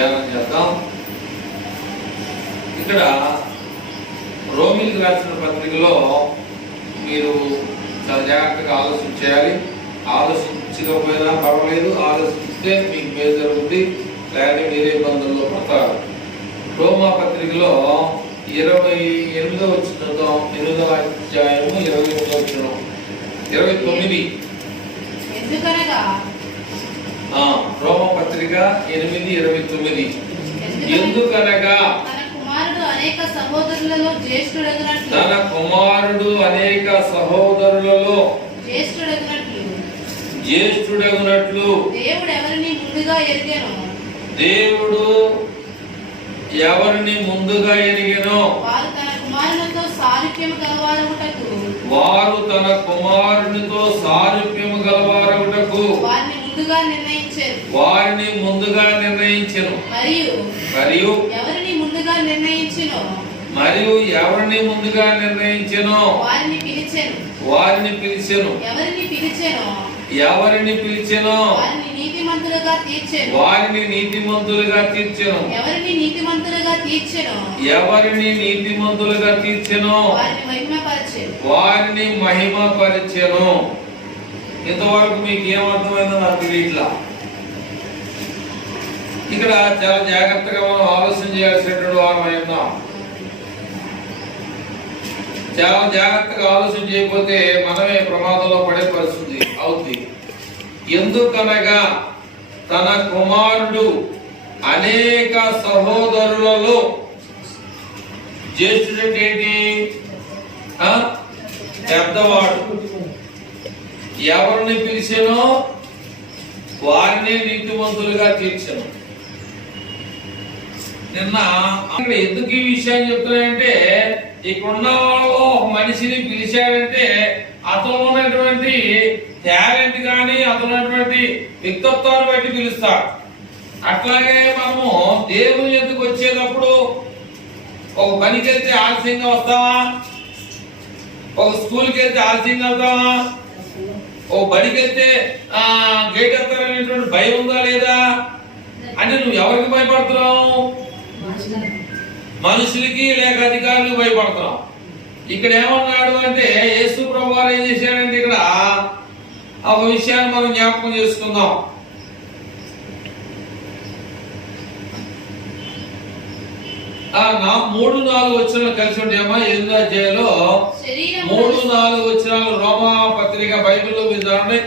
ధ్యానం చేద్దాం. ఇక్కడ రోమిలకు రాసిన పత్రికలో మీరు చాలా జాగ్రత్తగా ఆలోచన చేయాలి. ఆలోచించకపోయినా పర్వాలేదు, ఆలోచిస్తే మీకు మేలు జరుగుతుంది, లేకపోతే మీరే ఇబ్బందుల్లో పడతారు. రోమా పత్రికలో 28వ వచనం, 8వ అధ్యాయము 28వ వచనం, 29. రోమా పత్రిక 8:29. ఎందుకనగా తన కుమారుడు అనేక సహోదరులలో జ్యేష్ఠుడగునట్లు దేవుడు ఎవరిని ముందుగా ఎరిగెనో వారు తన కుమారునితో సారూప్యము గలవారగుటకు వారిని ముందుగా నిర్ణయించెను. మరియు ఎవరిని ముందుగా నిర్ణయించెనో వారిని పిలిచెను. ఎవరిని పిలిచెనో వారిని నీతిమంతులుగా తీర్చెను. వారిని మహిమపరిచెను. ఇంతవరకు మీకు ఏమర్థమైందో నాకు తెలియట్లా. ఇక్కడ చాలా జాగ్రత్తగా మనం ఆలోచన చేయాల్సినటువంటి వారం అయినా, చాలా జాగ్రత్తగా ఆలోచన చేయకపోతే మనమే ప్రమాదంలో పడే పరిస్థితి అవుతుంది. ఎందుకనగా తన కుమారుడు అనేక సహోదరులలో జ్యేష్ఠుడు ఏంటి? పెద్దవాడు. ఎవరిని పిలిచెనో వారిని నీతిమంతులుగా తీర్చెను. నిన్న అక్కడ ఎందుకు ఈ విషయాన్ని చెప్తున్నాయంటే, ఇక్కడున్న వాళ్ళు మనిషిని పిలిచాడంటే అతను ఉన్నటువంటి టాలెంట్ కానీ అతను ఉన్నటువంటి వ్యక్తిత్వాన్ని బట్టి పిలుస్తాడు. అట్లాగే మనము దేవుని ఎందుకు వచ్చేటప్పుడు ఒక పనికి వెళ్తే ఆలస్యంగా వస్తావా? ఒక స్కూల్కి వెళ్తే ఆలస్యంగా వెళ్తావా? ఓ బడికి వెళ్తే గేట్ వెళ్తారనేటువంటి భయం ఉందా లేదా? అంటే నువ్వు ఎవరికి భయపడుతున్నావు? మనుషులకి లేక అధికారులకు భయపడుతున్నావు. ఇక్కడ ఏమన్నాడు అంటే, యేసు ప్రభువారు ఏం చేశాడంటే ఇక్కడ ఒక విషయాన్ని మనం జ్ఞాపకం చేసుకుందాం. నా 3-4 వచనాలు కలిసి ఉంటాయమ్మా. 8వ అధ్యాయంలో 3-4 వచనాలు రోమా పత్రిక బైబిల్లో మీరు చూడండి.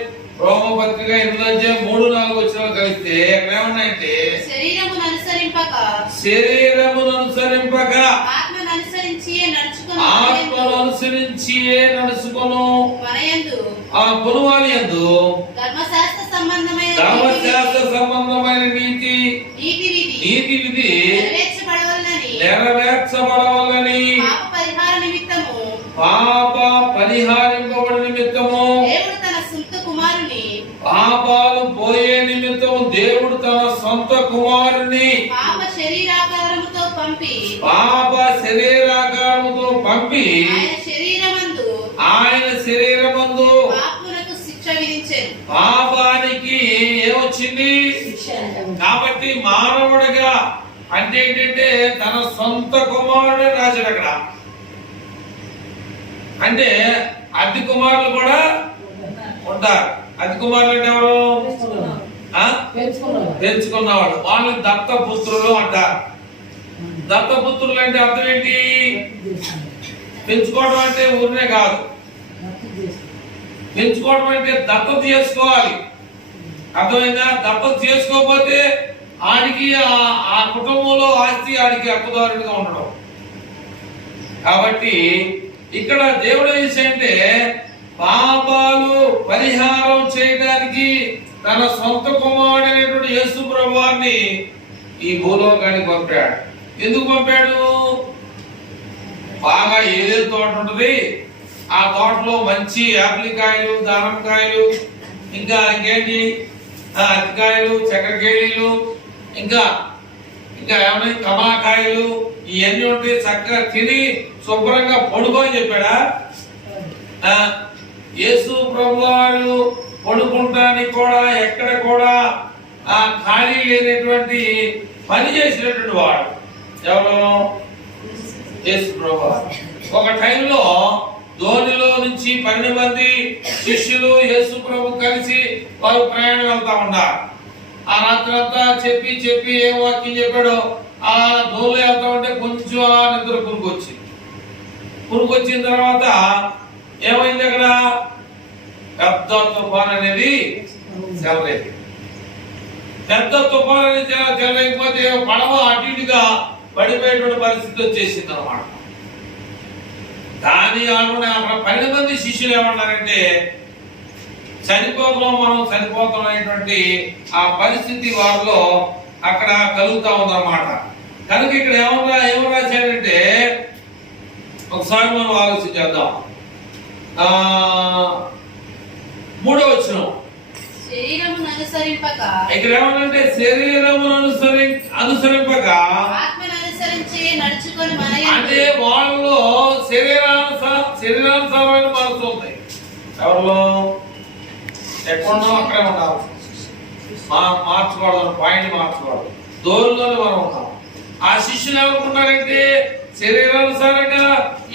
రోమా పత్రిక 8వ అధ్యాయం 3-4 వచనాలు కలిస్తే అక్కడ ఏమన్నాయంటే, శరీరమును అనుసరింపక ఆత్మను అనుసరించియే నడుచుకొను పొనువానియందు ధర్మశాస్త్ర సంబంధమైన నీతి విధి నెరవేర్చబడవలని పాప పరిహారింపబడి నిమిత్తము పాపాలు పోయే నిమిత్తము దేవుడు తన సొంత కుమారుని పాప శరీరాకారముతో పంపి ఆయన శరీరమందు పాపానికి ఏమొచ్చింది? కాబట్టి మానవుడిగా అంటే ఏంటంటే తన సొంత కుమారుడు రాజుడు. అక్కడ అంటే అద్దె కుమారులు కూడా ఉంటారు. అద్దె కుమారులు అంటే ఎవరు? పెంచుకున్నవాడు. వాళ్ళు దత్తపుత్రులు అంటారు. దత్తపుత్రులు అంటే అర్థం ఏంటి? పెంచుకోవడం అంటే ఊరినే కాదు. పెంచుకోవడం అంటే దత్తత చేసుకోవాలి. అర్థమైందా? దత్తత చేసుకోకపోతే ఆడికి ఆ కుటుంబంలో ఆస్తి ఆడికి హక్కుదారుడిగా ఉండడం. కాబట్టి ఇక్కడ దేవుడు ఏం చేశాడంటే, పాపాలు పరిహారం చేయడానికి తన సొంత కుమారుడైనటువంటి యేసు ప్రభువారిని ఈ భూలోకానికి పంపాడు. ఎందుకు పంపాడు? బాగా ఏదేదో తోట ఉంటుంది, ఆ తోటలో మంచి యాపిల్ కాయలు, దానిమ్మకాయలు, ఇంకా ఇంకేంటి అరటికాయలు, చక్కెరకేళీలు, ఇంకా ఇంకా ఏమైనా కమలాకాయలు, ఇవన్నీ ఉంటే చక్కగా తిని శుభ్రంగా పడుకో అని చెప్పాడా? యేసు ప్రభువారు పడుకుంటానికి కూడా ఎక్కడ కూడా ఆ ఖాళీ లేనటువంటి పని చేసినటువంటి వాడు ఎవరు? యేసు ప్రభువారు. ఒక టైంలో ధోనిలో నుంచి 12 మంది శిష్యులు యేసు ప్రభు కలిసి వారు ప్రయాణం వెళ్తా ఉన్నారు. ఆ రాత్రి అంతా చెప్పి ఏ వాక్యం చెప్పాడో ఆ ధోనిలో వెళ్తా ఉంటే కొంచెం ఆ నిద్ర పురుగొచ్చిన తర్వాత ఏమైంది? అక్కడ పెద్ద తుఫాన్ అనేది చెలరేది. పెద్ద తుఫాన్ అనేది చెలరేకపోతే పడవ అటు ఇటుగా పడిపోయేటువంటి పరిస్థితి వచ్చేసింది అన్నమాట. దాని అక్కడ 12 మంది శిష్యులు ఏమన్నారంటే మనం చనిపోతాం అనేటువంటి ఆ పరిస్థితి వారిలో అక్కడ కలుగుతా ఉందన్నమాట. కనుక ఇక్కడ ఏమో రాశారంటే ఒకసారి మనం ఆలోచించేద్దాం. 3వ వచనం ఇక్కడ ఏమన్నంటే శరీరమును అనుసరింపక అంటే వాళ్ళలో శరీరానుసారమైన మనసు ఉంది. ఎవరిలో? ఎక్కడున్నా అక్కడే ఉండాలి. మార్చుకోవడం, పాయింట్ మార్చుకోవడం. దోరులోనే మనం ఉన్నాం. ఆ శిష్యులు ఏమనుకున్నారంటే శరీరానుసారంగా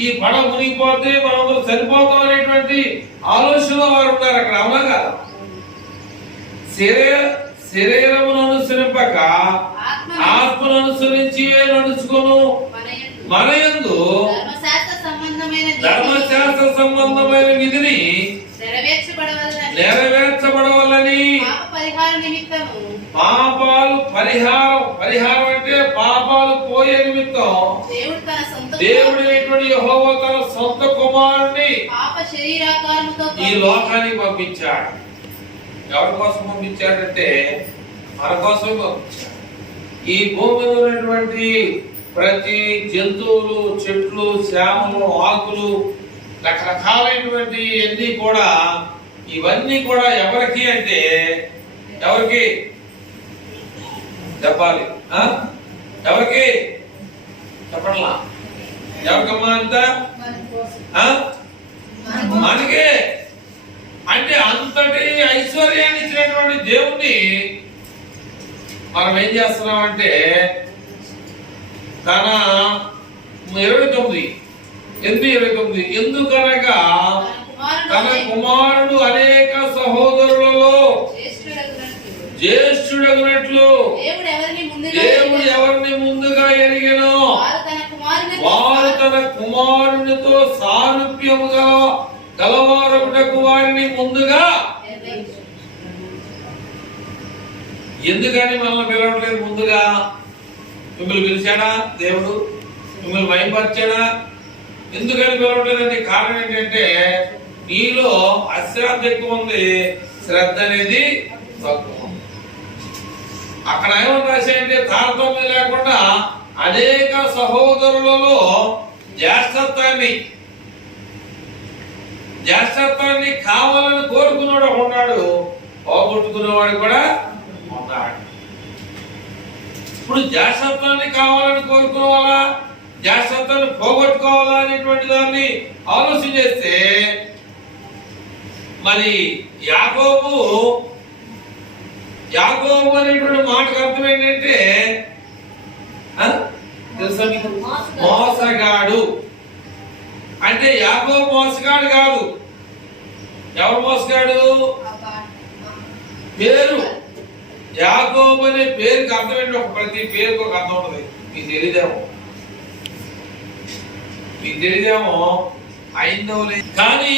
ఈ పడవ మునిగిపోతే మనం చనిపోతాం అనేటువంటి ఆలోచనలో వారు ఉన్నారు అక్కడ. అవునా కదా? శరీరమును అనుసరింపక ఆత్మను అనుసరించి నడుచుకొను మనయందు ధర్మశాస్త్ర సంబంధమైన విధిని నెరవేర్చబడవలని పాపాలు పరిహారం అంటే పాపాలు పోయే నిమిత్తం దేవుడైనటువంటి యెహోవా తన సొంత కుమారుని ఈ లోకానికి పంపించాడు. ఎవరి కోసం పంపించాడంటే మన కోసం పంపించాడు. ఈ భూమి మీద ఉన్నటువంటి ప్రతి జంతువులు, చెట్లు, శ్యామలు, ఆకులు, రకరకాలైనటువంటి అన్ని కూడా ఇవన్నీ కూడా ఎవరికి అంటే ఎవరికి చెప్పాలి? ఎవరికి చెప్పట్లా? ఎవరికమ్మా అంతా? మనకే. అంటే అంతటి ఐశ్వర్యాన్ని ఇచ్చినటువంటి దేవుణ్ణి మనం ఏం చేస్తున్నామంటే తన 29 ఎందుకనగా తన కుమారుడు అనేక సహోదరులలో జ్యేష్ఠుడగునట్లు దేవుడు ఎవరిని ముందుగా ఎరిగెనో వారు తన కుమారునితో సారూప్యము గలవారొకటకు వారిని ముందుగా. ఎందుకని మనల్ని పిలవట్లేదు? ముందుగా మిమ్మల్ని పిలిచాడా దేవుడు? మిమ్మల్ని భయపరిచాడా? ఎందుకని పిలవట్లేదంటే కారణం ఏంటంటే నీలో అశ్రద్ధ ఎక్కువ ఉంది, శ్రద్ధ అనేది తక్కువ. అక్కడ ఏమని రాశాయంటే తారతమ్యం లేకుండా అనేక సహోదరులలో జ్యేష్ఠత్వాన్ని కావాలని కోరుకున్నాడు ఉన్నాడు, పోగొట్టుకునేవాడు కూడా ఉన్నాడు. ఇప్పుడు జ్యేష్ఠత్వాన్ని కావాలని కోరుకోవాలా, జ్యేష్ఠత్వాన్ని పోగొట్టుకోవాలా అనేటువంటి దాన్ని ఆలోచన చేస్తే మరి యాకోబు అనేటువంటి మాటకు అర్థం ఏంటంటే తెలుసా మీకు? మోసగాడు. అంటే యాకోబు మోసగాడు కాదు. ఎవరు మోసగాడు? పేరు యాకోబు అనే పేరుకి అర్థం ఏంటి? ప్రతి పేరుకి ఒక అర్థం ఉంటుంది. మీకు తెలియదేమో ఐందవులే. కానీ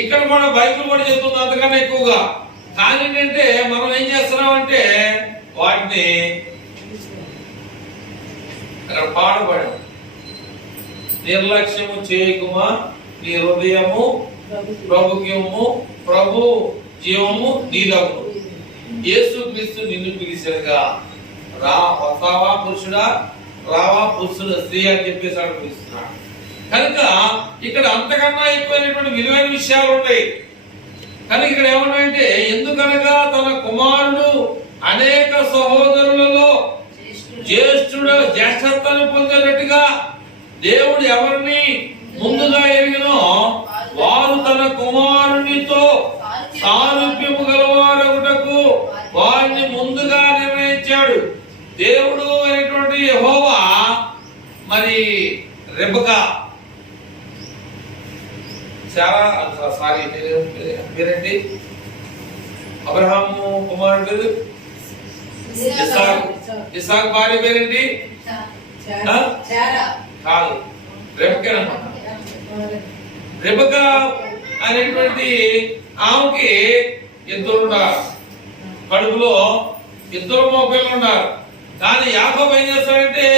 ఇక్కడ కూడా బైబిల్ కూడా చెప్తుంది అంతకన్నా ఎక్కువగా. కానీ ఏంటంటే మనం ఏం చేస్తున్నామంటే వాటిని అక్కడ పాడుపడాం. నిర్లక్ష్యము చేయకుమా, నీ హృదయము ప్రభు జీవము నీదగును. యేసు క్రీస్తు నిన్ను పిలిచగా వస్తావా పురుషుడా, రావా పురుషుడు స్త్రీ అని చెప్పేసి ఆడు పిలుస్తున్నాడు. కనుక ఇక్కడ అంతకన్నా ఎక్కువైనటువంటి విలువైన విషయాలు ఉన్నాయి. కనుక ఇక్కడ ఏమన్నాయంటే ఎందుకనగా తన కుమారుడు అనేక సహోదరులలో జ్యేష్ఠత్వాన్ని పొందేటట్టుగా దేవుడు ఎవరిని ముందుగా ఎరిగినో వారు తన కుమారునితో సారూప్యము గలవారొకటకు వారిని ముందుగా నిర్ణయించాడు. దేవుడు అనేటువంటి యెహోవా మరి రెబెకా చాలా సారీ పేరేంటి అబ్రహాము కుమారుడు పేరు ఇస్సాకు భార్య పేరేంటి కాదు రెబెకా రెబెకా అనేటువంటి ఆమెకి ఇద్దరు ఉన్నారు, కడుపులో ఇద్దరు మగపిల్లలు ఉన్నారు. కానీ యాకోబు ఏం చేస్తాడంటే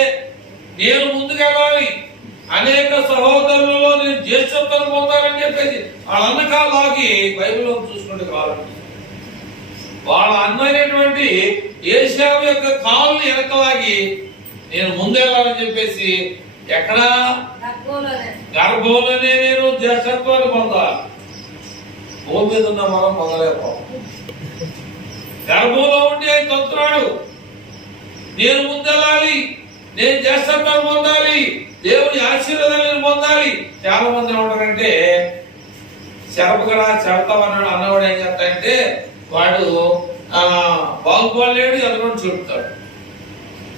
నేను ముందుకెళ్ళాలి, అనేక సహోదరులలో నేను జ్యేష్ఠత్వం పొందాలని చెప్పేసి వాళ్ళ అన్న కాళ్ళకి బైబిల్లో చూసుకుంటే కావాలండి. వాళ్ళ అన్న అయినటువంటి ఏశావు యొక్క కాళ్ళని వెనకలాగి నేను ముందెళ్ళాలని చెప్పేసి ఎక్కడ గర్భంలోనే నేను జ్యేష్ఠత్వాన్ని పొందాలి. భూమి మీద ఉన్న మనం పొందలేకపో. గర్భంలో ఉండి ఆయన తొంతున్నాడు, నేను ముందెళ్ళాలి, నేను జ్యేష్ఠత్వాన్ని పొందాలి, దేవుని ఆశీర్వాదాలు నేను పొందాలి. చాలా మంది ఏమంటారంటే చెరపగడ చెడతామన్నాడు అన్నవాడు ఏం చేస్తాడంటే వాడు బాగుపడలేడు, ఎదురు చెబుతాడు.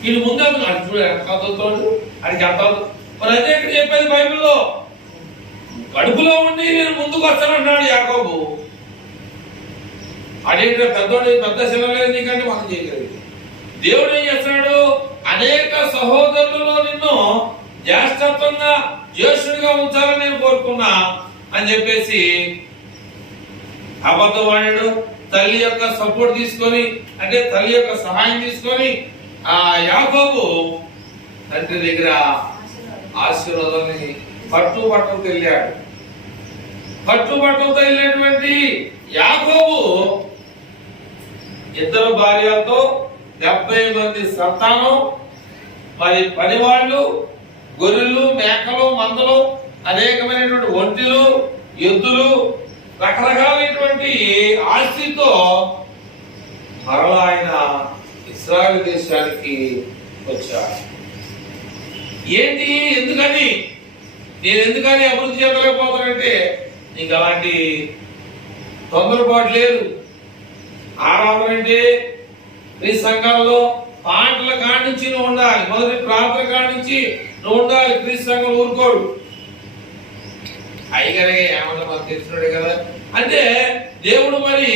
వీడు ముందు అది చూడ కదులుతాడు, అడిగి అంటాడు. మరి అదే ఇక్కడ చెప్పేది బైబిల్లో, కడుపులో ఉండి నేను ముందుకు వస్తానన్నాడు యాకోబు. అదేంటి పెద్దోడు పెద్ద శివలేదు నీకంటే మనం చేయగలిగింది. దేవుడు ఏం చేస్తున్నాడు, అనేక సహోదరులలో నిన్ను జ్యేష్ఠత్వంగా జ్యేష్ఠుడిగా ఉంచాలని నేను కోరుకున్నా అని చెప్పేసి అబద్ధం ఆడాడు. తల్లి యొక్క సపోర్ట్ తీసుకొని, అంటే తల్లి యొక్క సహాయం తీసుకొని ఆ యాకోబు తండ్రి దగ్గర ఆశీర్వాదాన్ని పట్టుబట్టలతో వెళ్ళాడు. పట్టుబట్టలతో వెళ్ళినటువంటి యాకోబు ఇద్దరు భార్యలతో 70 మంది సంతానం, మరి పనివాళ్ళు, గొర్రెలు, మేకలు, మందలు, అనేకమైనటువంటి ఒంటెలు, ఎద్దులు, రకరకాలైనటువంటి ఆస్తితో మరలా ఆయన ఇశ్రాయేలు దేశానికి వచ్చాడు. ఏంటి, ఎందుకని నేను ఎందుకని అభివృద్ధి చెందలేకపోతానంటే నీకు అలాంటి తొందరపాటు లేదు. ఆరాధన అంటే ఈ సంఘాల్లో పాటల కాడి నుంచి నువ్వు ఉండాలి, మొదటి ప్రార్థన కాడి నుంచి నువ్వు ఉండాలి. క్రీస్తు సంఘం ఊరుకోడు. అయ్యగారే ఏమన్నా మనకు తెలిసినాడే కదా అంటే దేవుడు మరి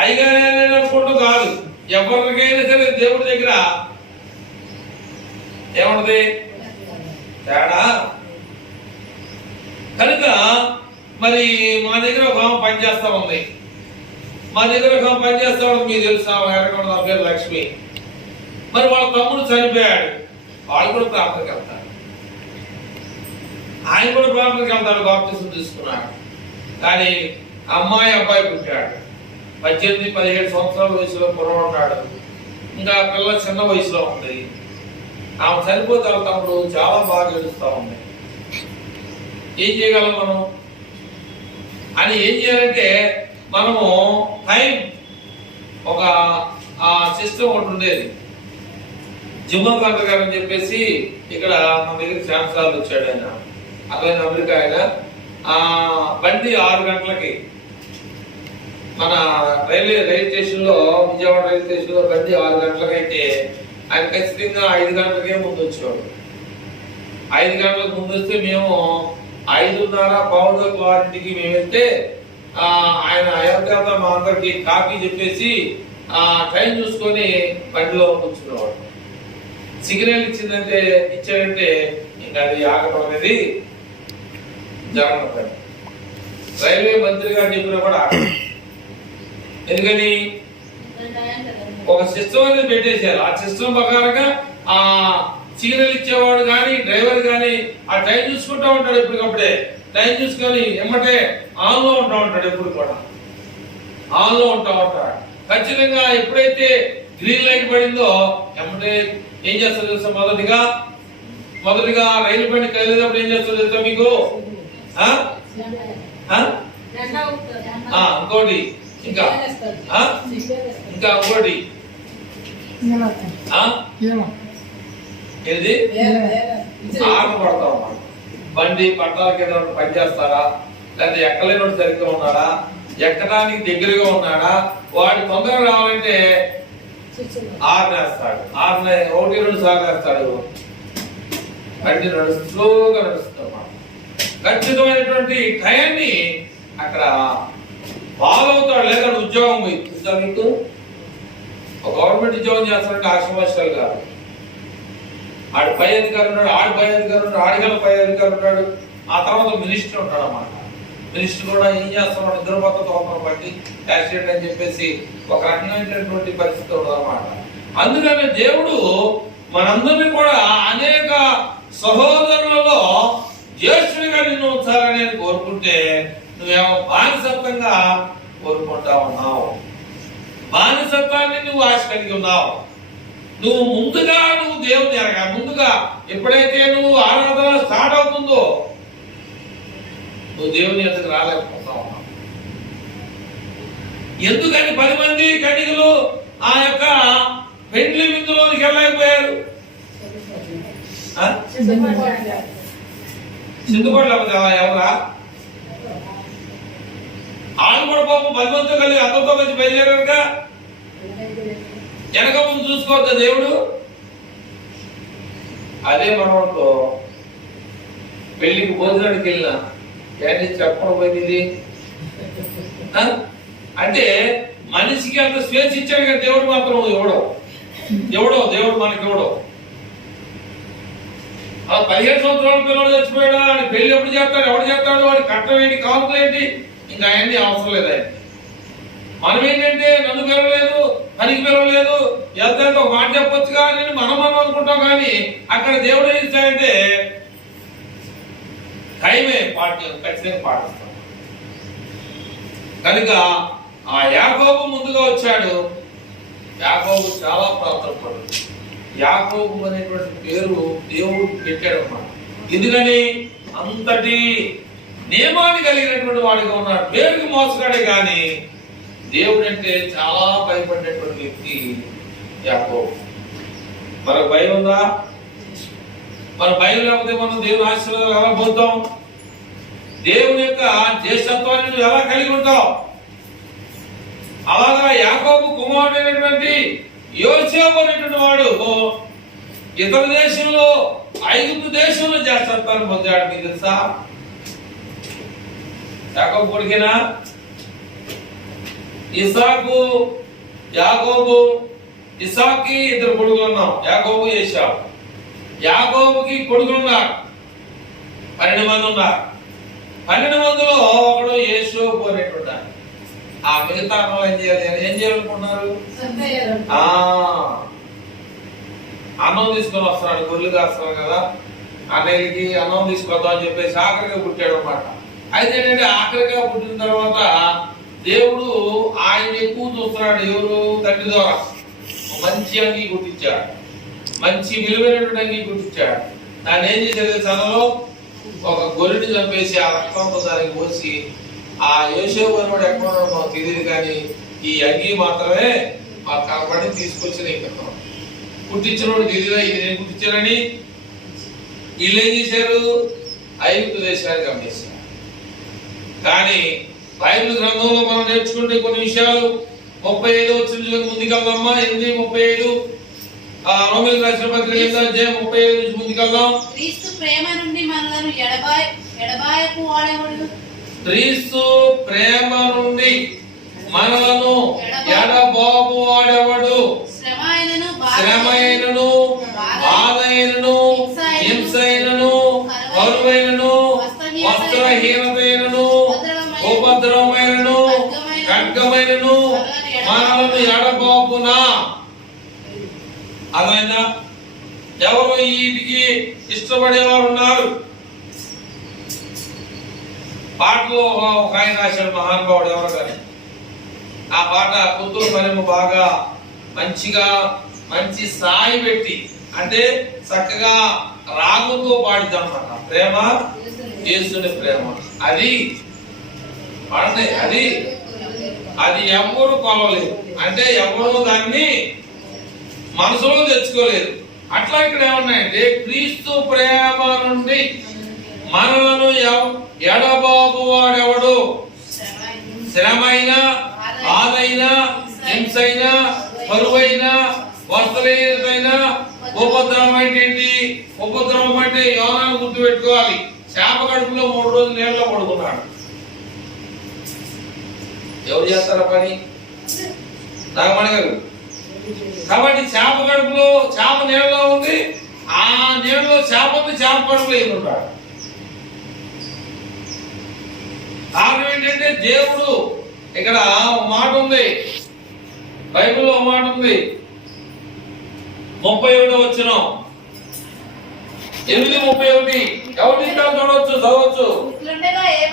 అయ్యగారే అనుకుంటూ కాదు, ఎవరికైనా సరే దేవుడి దగ్గర ఏమన్నది తేడా. కనుక మరి మా దగ్గర ఒక పనిచేస్తా ఉంది, మా దగ్గర ఒక పనిచేస్తా ఉంది, మీకు తెలుసా నా పేరు లక్ష్మి. మరి వాళ్ళ తమ్ముడు చనిపోయాడు, వాళ్ళు కూడా ప్రార్థనకి వెళ్తారు, ఆయన కూడా ప్రార్థనకి వెళ్తాడు, బాప్తిసం తీసుకున్నాడు. కానీ అమ్మాయి అబ్బాయి పుట్టాడు, 18-17 సంవత్సరాల వయసులో కుర్రవాడు, ఇంకా పిల్ల చిన్న వయసులో ఉంది. ఆమె చనిపోతే వాళ్ళ తమ్ముడు చాలా బాగా ఏడుస్తూ ఉంది. ఏం చేయగలం మనం అని, ఏం చేయాలంటే మనము టైం ఒక సిస్టమ్ ఒకటి ఉండేది. జిమ్మకాంత్ గారు అని చెప్పేసి ఇక్కడ మన దగ్గర ఛాన్సలర్ వచ్చాడు. ఆయన అతను అమెరికా. ఆయన బండి 6 గంటలకి మన రైల్వే స్టేషన్ లో, విజయవాడ రైల్వే స్టేషన్ లో బండి 6 గంటలకి అయితే ఆయన ఖచ్చితంగా 5 గంటలకే ముందు వచ్చేవాడు. 5 గంటలకు ముందు వస్తే మేము 5:30 వారింటికి మేము వెళ్తే ఆయన అయోధ్యత మా అందరికి కాపీ చెప్పేసి టైం చూసుకొని బండిలో కూర్చునేవాడు. సిగ్నల్ ఇచ్చాడంటే ఇంకా అది ఆగటం అనేది జరగదు. రైల్వే మంత్రి గారు చెప్పినా కూడా ఎందుకని ఒక సిస్టమ్ అనేది పెట్టేశారు. ఆ సిస్టమ్ ప్రకారంగా ఆ సిగ్నల్ ఇచ్చేవాడు కానీ డ్రైవర్ కానీ ఆ టైం చూసుకుంటా ఉంటాడు. ఎప్పటికప్పుడే టైం చూసుకొని ఎమ్మటే ఆన్ లో ఉంటా ఉంటాడు. ఎప్పుడు కూడా ఆన్ లో ఉంటా ఉంటాడు. ఖచ్చితంగా ఎప్పుడైతే గ్రీన్ లైట్ పడిందో ఎమ్మటే ఏం చేస్తారు తెలుసా, మొదటిగా రైలు బండి కదిలేటప్పుడు ఏం చేస్తారు తెలుసా మీకు? ఇంకోటి ఇంకా ఇంకోటి ఏది ఆట పడతాం. బండి పట్టాల కింద పనిచేస్తారా, లేదా ఎక్కలేనోడు సరిగ్గా ఉన్నాడా, ఎక్కడానికి దగ్గరగా ఉన్నాడా, వాడి తొందరగా రావాలంటే 6 వేస్తాడు, 1-2 సార్లు వేస్తాడు. బండి స్లోగా నడుస్తున్నమాట. ఖచ్చితమైనటువంటి టయాన్ని అక్కడ ఫాలో అవుతాడు. లేదా ఉద్యోగం పోయి మీకు గవర్నమెంట్ ఉద్యోగం చేస్తాడంటే ఆశమాషాలు కాదు. ఆడు పై అధికారి ఉన్నాడు, ఆడు పై అధికారి ఉన్నాడు, ఆడిగల పై అధికారి ఉంటాడు. ఆ తర్వాత మినిస్టర్ ఉంటాడు అన్నమాట. మినిస్టర్ కూడా ఏం చేస్తాడు, నిద్రపోత తోపం బట్టి యాక్సిడెంట్ అని చెప్పేసి ఒక రకమైనటువంటి పరిస్థితి ఉండదు అన్నమాట. అందుకని దేవుడు మనందరినీ కూడా అనేక సహోదరులలో జ్యేష్ఠుడిగా నిన్ను ఉంచాలని కోరుకుంటే నువ్వేమో బానిసత్వంగా కోరుకుంటా ఉన్నావు. బానిసత్వాన్ని నువ్వు ఆశ కలిగి ఉన్నావు. నువ్వు దేవుని ఎరగా ముందుగా ఎప్పుడైతే నువ్వు ఆరాధన స్టార్ట్ అవుతుందో నువ్వు దేవుని ఎదుగు రాలేకపోతా ఉన్నావు. ఎందుకని 10 మంది కన్యకలు ఆ యొక్క పెండ్లి విందులోనికి వెళ్ళలేకపోయారు? సింధుపట్ల ఎవరా వాళ్ళు కూడా పాపం 10 మందితో కలిసి అందరితో కలిసి బయలుదేరారుగా. వెనక ముందు చూసుకోవద్దా దేవుడు? అదే మనతో పెళ్లికి భోజనానికి వెళ్ళినా ఏంటి చెప్పడం పోయింది అంటే మనిషికి అంత స్వేచ్ఛ ఇచ్చాడు కానీ దేవుడు మాత్రం దేవుడు మనకి ఎవడో. 15 సంవత్సరాల పిల్లడు చచ్చిపోయాడా, వాడి పెళ్లి ఎప్పుడు చేస్తాడు, ఎవడు చేస్తాడు, వాడి కట్టం ఏంటి, కాపులు ఏంటి, ఇంకా ఆయన్ని అవసరం లేదు. ఆయన మనం ఏంటంటే నన్ను పిలవలేదు, పనికి పిలవలేదు, ఎంత ఒక మాట చెప్పొచ్చుగా నేను మనం అనుకుంటాం. కానీ అక్కడ దేవుడు ఏం ఇస్తాడంటే టైమే ఖచ్చితంగా పాటిస్తాం. కనుక ఆ యాకోబు ముందుగా వచ్చాడు. యాకోబు చాలా ప్రాంతపడు. యాకోబు అనేటువంటి పేరు దేవుడు పెట్టాడు అన్నమాట. ఎందుకని అంతటి నియమాన్ని కలిగినటువంటి వాడిగా ఉన్నాడు. పేరుకి మోసగాడే కానీ దేవుడు అంటే చాలా భయపడినటువంటి వ్యక్తి యాకోబు. మనకు భయం ఉందా? మన భయం లేకపోతే మనం దేవుని ఆశీర్వాదాలు ఎలా పొందుతాం? దేవుని యొక్క జ్యేష్ఠత్వాన్ని నువ్వు ఎలా కలిగి ఉంటావు? అలాగా యాకోబు కుమారుడైనటువంటి యోసేపు అనేటువంటి వాడు ఇతర దేశంలో ఐగుప్తు దేశంలో జ్యేష్ఠత్వాన్ని పొందాడు. మీకు తెలుసా? యాకోబు కొడుకేనా? ఇసాకు యాకోబు. ఇసాక్కి 2 కొడుకులు ఉన్నాం, యాకోబు ఏశావు. యాకోబుకి కొడుకులు ఉన్నారు, 12 మంది ఉన్నారు. 12 మందిలో ఒకడు యేషోబు అనేటువంటి. ఆ మిగతా ఏం చేయాలనుకుంటున్నారు? అన్నం తీసుకొని వస్తున్నాడు, గొర్రెలు కాస్తున్నాడు కదా, అన్నయ్యకి అన్నం తీసుకొద్దాం అని చెప్పేసి ఆఖరిగా పుట్టాడు అన్నమాట. అయితే ఏంటంటే ఆఖరిగా పుట్టిన తర్వాత దేవుడు ఆయన ఎక్కువ చూస్తున్నాడు. ఎవరు? తండ్రి ద్వారా మంచి అంగీ కుట్టించాడు, మంచి విలువైనటువంటి అంగీ కుట్టించాడు. దాన్ని ఏం చేసేది? తనలో ఒక గొర్రెని చంపేసి ఆ రక్తంతో దానికి పోసి ఆ యోసేపు అనేవాడు ఎక్కడ ఉన్నాడు మాకు తెలియదు, కానీ ఈ అంగీ మాత్రమే మాకు కనపడి తీసుకొచ్చిన ఇక్కడ కుట్టించినోడు తెలియదా ఇది నేను కుట్టించానని. వీళ్ళు ఏం చేశారు? ఐగుప్తు దేశానికి అమ్మేశారు. కానీ బైబిల్ గ్రంథంలో మనం నేర్చుకుంటే కొన్ని విషయాలు 35 వచ్చిన ముందుకెళ్దామా. 8:35 రోమీయులకు రాసిన పత్రిక 8:35 నుంచి ముందుకెళ్దాం. క్రీస్తు ప్రేమ నుండి మనలను ఎడబాయకు వాడెవడు? క్రీస్తు ప్రేమ నుండి మనలను ఎడబాపు వాడెవడు? శ్రమైనను బాధైనను హింసైనను కరువైనను వస్త్రహీనతైనను ఉపద్రవమైనను ఖడ్గమైనను మనలను ఎడబాపునా. అదైనా ఎవరు వీటికి ఇష్టపడేవారు ఉన్నారు? పాటలో ఒక ఆయన రాశాడు, మహానుభావుడు ఎవరు కానీ. ఆ పాట పుత్రుల పనిము బాగా మంచిగా మంచి సాయి పెట్టి అంటే చక్కగా రాగంతో పాడిద్దన్నమాట. ప్రేమ యేసుని ప్రేమ అది పాడండి. అది ఎవరు కొలవలేదు, అంటే ఎవరు దాన్ని మనసులో తెచ్చుకోలేదు. అట్లా ఇక్కడ ఏమన్నాయంటే క్రీస్తు ప్రేమ నుండి మనలను ఎడబాబు వాడెవడు? శ్రమైనా బాధైనా హింసైనా కరువైనా వస్త్రహీనతైనా ఉపద్రవం అంటే ఏంటి? ఉపద్రవం అంటే యోనాను గుర్తు పెట్టుకోవాలి. చేప కడుపులో 3 రోజులు నీళ్ళలో పడుకున్నాడు. ఎవరు చేస్తారా పని? నాగమణి గారు. కాబట్టి చేప కడుపులో చేప నీళ్ళలో ఉంది, ఆ నీళ్ళలో చేప ఉంది, చేప కడుపులో ఎదురుంటాడు. కారణం ఏంటంటే దేవుడు ఇక్కడ ఒక మాట ఉంది, బైబిల్లో ఒక మాట ఉంది, 31వ వచనం 8:31. ఎవరి ఇష్టాలు చూడవచ్చు, చదవచ్చు.